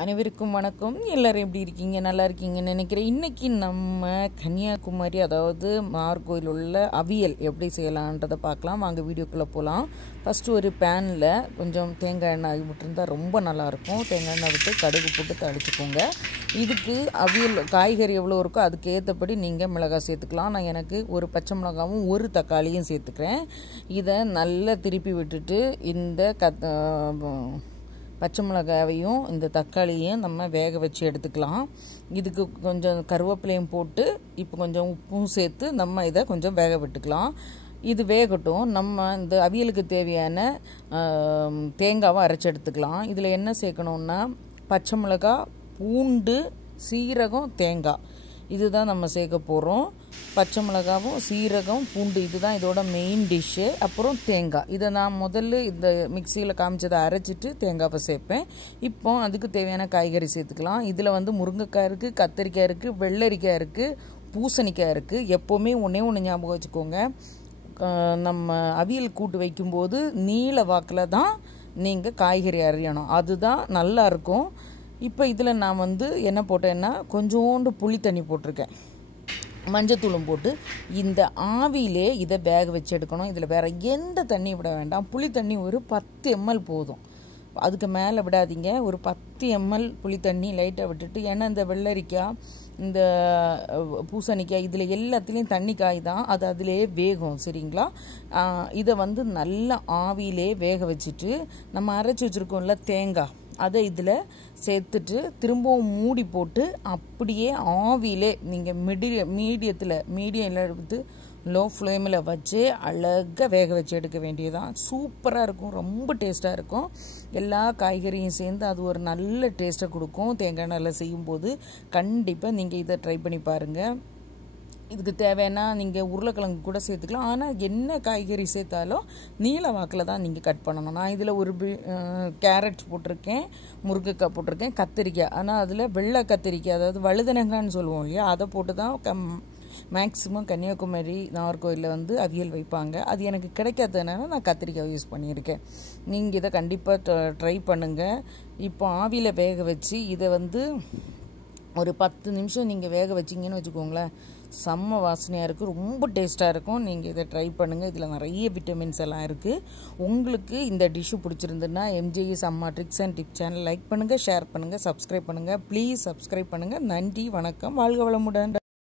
அனைவருக்கும் வணக்கம். எல்லாரும் எப்படி இருக்கீங்க? நல்லா இருக்கீங்கன்னு நினைக்கிறேன். இன்றைக்கி நம்ம கன்னியாகுமரி அதாவது நாகர்கோயில் உள்ள அவியல் எப்படி செய்யலான்றதை பார்க்கலாம். வாங்க வீடியோக்குள்ளே போகலாம். ஃபஸ்ட்டு ஒரு பேனில் கொஞ்சம் தேங்காய் எண்ணெய் விட்டுருந்தால் ரொம்ப நல்லாயிருக்கும். தேங்காய் எண்ணெய் விட்டு கடுகு போட்டு தாளிச்சுக்கோங்க. இதுக்கு அவியல் காய்கறி எவ்வளோ இருக்கோ அதுக்கு ஏற்றபடி நீங்கள் மிளகாய் சேர்த்துக்கலாம். நான் எனக்கு ஒரு பச்சை மிளகாவும் ஒரு தக்காளியும் சேர்த்துக்கிறேன். இதை நல்லா திருப்பி விட்டுட்டு இந்த பச்சை மிளகாவையும் இந்த தக்காளியும் நம்ம வேக வச்சு எடுத்துக்கலாம். இதுக்கு கொஞ்சம் கருவேப்பிலையும் போட்டு இப்போ கொஞ்சம் உப்பும் சேர்த்து நம்ம இதை கொஞ்சம் வேக விட்டுக்கலாம். இது வேகட்டும். நம்ம இந்த அவியலுக்கு தேவையான தேங்காவை அரைச்சி எடுத்துக்கலாம். இதில் என்ன சேர்க்கணுன்னா பச்சை மிளகாய், பூண்டு, சீரகம், தேங்காய் இதுதான் நம்ம சேர்க்க போகிறோம். பச்சை மிளகாவும் சீரகம், பூண்டு இதுதான் இதோட மெயின் டிஷ்ஷு. அப்புறம் தேங்காய் இதை நான் முதல்ல இந்த மிக்சியில் காமிச்சதை அரைச்சிட்டு தேங்காவை சேர்ப்பேன். இப்போ அதுக்கு தேவையான காய்கறி சேர்த்துக்கலாம். இதில் முருங்கைக்காய் இருக்குது, கத்திரிக்காய் இருக்குது, வெள்ளரிக்காய் இருக்குது, பூசணிக்காய் இருக்குது. எப்போவுமே ஒன்று ஞாபகம் வச்சுக்கோங்க, நம்ம அவியல் கூட்டு வைக்கும்போது நீல வாக்கில் தான் நீங்கள் காய்கறி அரையணும். அதுதான் நல்லாயிருக்கும். இப்போ இதில் நான் என்ன போட்டேன்னா கொஞ்சோண்டு புளி தண்ணி போட்டிருக்கேன், மஞ்சத்தூளும் போட்டு இந்த ஆவியிலே இதை வேக வச்சு எடுக்கணும். இதில் வேறு எந்த தண்ணி விட வேண்டாம். புளி தண்ணி ஒரு 10 ml போதும், அதுக்கு மேலே விடாதீங்க. ஒரு 10 ml புளி தண்ணி லைட்டாக விட்டுட்டு, ஏன்னா இந்த வெள்ளரிக்காய், இந்த பூசணிக்காய் இதில் எல்லாத்துலேயும் தண்ணி காய் தான், அது அதிலே வேகும். சரிங்களா? இதை நல்லா ஆவியிலே வேக வச்சுட்டு நம்ம அரைச்சி வச்சுருக்கோம்ல தேங்காய், அதை இதில் சேர்த்துட்டு திரும்பவும் மூடி போட்டு அப்படியே ஆவியிலே நீங்கள் மீடியத்தில் எடுத்து லோ ஃப்ளேமில் வச்சு அழகாக வேக வச்சு எடுக்க வேண்டியதான். சூப்பராக இருக்கும், ரொம்ப டேஸ்ட்டாக இருக்கும். எல்லா காய்கறியும் சேர்ந்து அது ஒரு நல்ல டேஸ்ட்டை கொடுக்கும். தேங்காய் எண்ணெயில் செய்யும்போது கண்டிப்பாக நீங்கள் இதை ட்ரை பண்ணி பாருங்கள். இதுக்கு தேவைன்னா நீங்கள் உருளைக்கிழங்கு கூட சேர்த்துக்கலாம். ஆனால் என்ன காய்கறி சேர்த்தாலும் நீல வாக்கில் தான் நீங்கள் கட் பண்ணணும். நான் இதில் ஒரு கேரட் போட்டிருக்கேன், முருங்கைக்காய் போட்டிருக்கேன், கத்திரிக்காய். ஆனால் அதில் வெள்ளை கத்திரிக்காய், அதாவது வழுதனங்கான்னு சொல்லுவோம் இல்லையா, அதை போட்டு தான் மேக்ஸிமம் கன்னியாகுமரி நாகர்கோயிலில் அவியல் வைப்பாங்க. அது எனக்கு கிடைக்காததுனால நான் கத்திரிக்காய் யூஸ் பண்ணியிருக்கேன். நீங்கள் இதை கண்டிப்பாக ட்ரை பண்ணுங்கள். இப்போ ஆவியில் வேக வச்சு இதை ஒரு 10 நிமிஷம் நீங்கள் வேக வச்சிங்கன்னு வச்சுக்கோங்களேன், செம்ம வாசனையாக இருக்குது, ரொம்ப டேஸ்ட்டாக இருக்கும். நீங்கள் இதை ட்ரை பண்ணுங்கள். இதில் நிறைய விட்டமின்ஸ் எல்லாம் இருக்குது. உங்களுக்கு இந்த டிஷ்ஷு பிடிச்சிருந்துன்னா MJS Amma tricks and tip channel like பண்ணுங்கள், ஷேர் பண்ணுங்கள், சப்ஸ்கிரைப் பண்ணுங்கள். ப்ளீஸ் சப்ஸ்கிரைப் பண்ணுங்கள். நன்றி, வணக்கம், வாழ்க வளமுடன்.